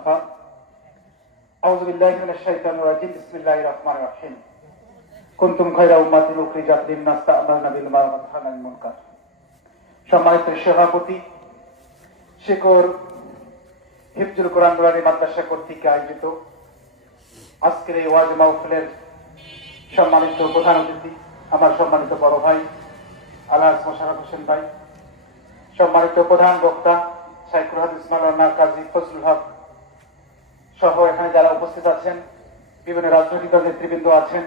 المصطفى أعوذ بالله من الشيطان الرجيم بسم الله الرحمن الرحيم كنتم خير أمة أخرجت للناس تأمرون بالمعروف وتنهون عن المنكر সম্মানিত সভাপতি শেখর হিফজুল কোরআন নুরানি মাদ্রাসা কর্তৃক আয়োজিত আজকের এই ওয়াজ মাহফিলের সম্মানিত প্রধান অতিথি আমার সম্মানিত বড় ভাই আলহাজ মোশারফ হোসেন ভাই সম্মানিত প্রধান বক্তা শাইকুল হাদিস মাওলানা কাজী ফজলুল হক সহ এখানে যারা উপস্থিত আছেন, বিভিন্ন রাজনৈতিক দল নেতৃবৃন্দ আছেন,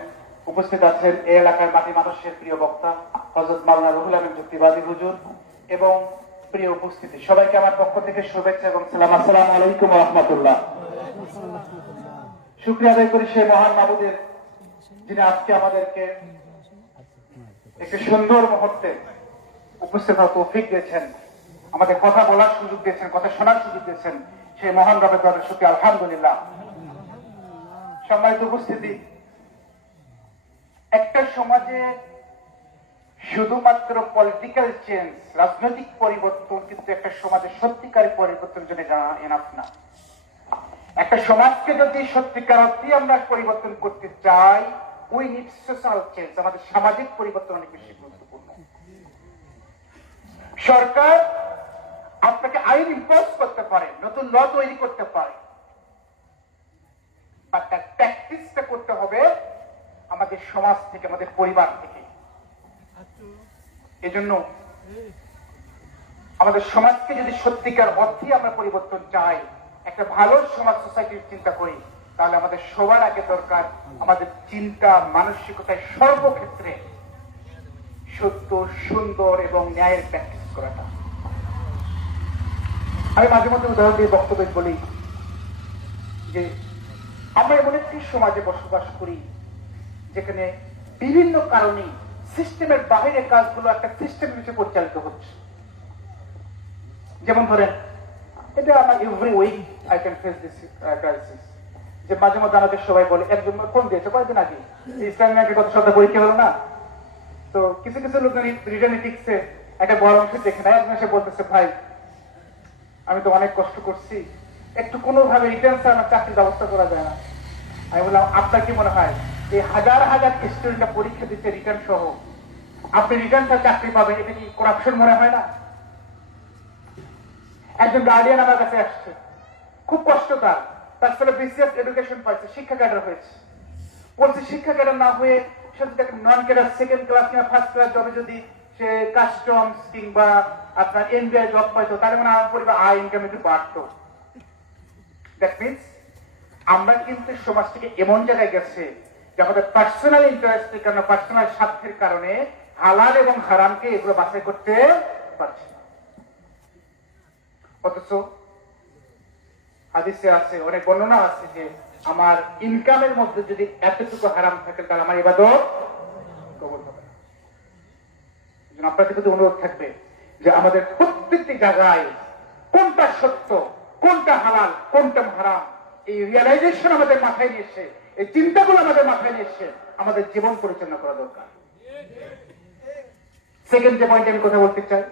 উপস্থিত আছেন এই এলাকার মাটি মানুষের প্রিয় বক্তা হজরত মাওলানা রুহুল আমিন যুক্তিবাদী হুজুর এবং প্রিয় উপস্থিতি। সবাইকে আমার পক্ষ থেকে শুভেচ্ছা এবং সালাম। আসসালাম আলাইকুম রহমতুল্লাহ। শুক্রিয়া আদায় করি সেই মহান মাবুদের, যিনি আজকে আমাদেরকে একটি সুন্দর মুহূর্তে উপস্থিত হওয়ার তৌফিক দিয়েছেন, আমাদের কথা বলার সুযোগ দিয়েছেন, কথা শোনার সুযোগ দিয়েছেন। সেই মহান রবের দলের সুখী আলহামদুলিল্লাহ। সম্মানিত উপস্থিতি, একটা সমাজে শুধুমাত্র পলিটিক্যাল চেঞ্জ রাজনৈতিক পরিবর্তন কিন্তু একটা সমাজের সত্যিকারের পরিবর্তন জন্য জানা এনাফ না। একটা সমাজকে যদি সত্যিকার অর্থে আমরা পরিবর্তন করতে চাই উই নিড সোশ্যাল চেঞ্জ আমাদের সামাজিক পরিবর্তন অনেক বেশি গুরুত্বপূর্ণ। সরকার আইন ইম্পোজ করতে পারে, নতুন ল তৈরি করতে পারে। প্র্যাকটিসটা করতে হবে আমাদের সমাজ থেকে, আমাদের পরিবার থেকে। এজন্য আমাদের সমাজকে যদি সত্যিকার অর্থে আমরা পরিবর্তন চাই, একটা ভালো সমাজ সোসাইটির চিন্তা করি, তাহলে আমাদের সবার আগে দরকার আমাদের চিন্তা, মানসিকতায় সর্বক্ষেত্রে সত্য, সুন্দর এবং ন্যায়ের প্র্যাকটিস করাটা। আমি মাঝে মধ্যে উদাহরণ দিয়ে বক্তব্য বলি যে, আমরা এমন একটি সমাজে বসবাস করি যেখানে বিভিন্ন কারণে সিস্টেমের বাইরে কাজগুলো একটা সিস্টেম হিসেবে পরিচালিত হচ্ছে। যেমন ধরেন, এটা আমার every week I can face this crisis যে মাঝে মধ্যে আমাদের সবাই বলে একজন কোন দিয়েছে কয়েকদিন আগে? ইসলামী ব্যাংকের গত সপ্তাহে পরীক্ষা হলো না। তো কিছু কিছু লোক রিটার্নিটিক্সে একটা বড় অংশ দেখে না একজন এসে বলতেছে, ভাই আমি তো অনেক কষ্ট করছি। একটু কোনোভাবে রিটার্ন আমার চাকরির ব্যবস্থা করা যায় না। আমি বললাম, আপনার কি মনে হয়? এই হাজার হাজার স্টুডেন্টরা পরীক্ষা দিচ্ছে রিটার্ন সহ, আপনি রিটার্ন চাকরি পাবেন, এটা কি করাপশন মনে হয় না? একজন গার্ডিয়ান আমার কাছে আসছে। খুব কষ্ট তার। তার ছেলে বিসিএস এডুকেশন পাইছে, শিক্ষা ক্যাডার হয়েছে। বলছে, শিক্ষা ক্যাডার না হয়ে সে নন ক্যাডার সেকেন্ড ক্লাস কিংবা ফার্স্ট ক্লাস জবে যদি সে কাস্টমস কিংবা আপনার এনবিআই জব পাইতো, তাহলে মানে আমার পরিবার আয় ইনকাম একটু বাড়তো। দ্যাট মিনস আমরা কিন্তু সমাজ থেকে এমন জায়গায় গেছে যে আমাদের পার্সোনাল ইন্টারেস্টের কারণে পার্সোনাল স্বার্থের কারণে হালাল এবং হারামকে এগুলো বাছাই করতে পারছি না। অথচ হাদিসে আছে, অনেক বর্ণনা আছে যে আমার ইনকামের মধ্যে যদি এতটুকু হারাম থাকে, তাহলে আমার ইবাদত কবল হবে আপনাদের প্রতি অনুরোধ থাকবে যে আমাদের প্রত্যেকটি জায়গায় কোনটা সত্য, কোনটা হালাল, কোনটা হারাম, এই রিয়ালাইজেশন আমাদের মাথায় নিয়ে এসে, এই চিন্তাগুলো আমাদের মাথায় নিয়ে এসে আমাদের জীবন পরিচালনা করা দরকার। সেকেন্ড যে পয়েন্ট আমি কথা বলতে চাই,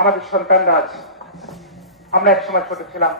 আমাদের সন্তানরা আছে। আমরা এক সময় ছোট ছিলাম।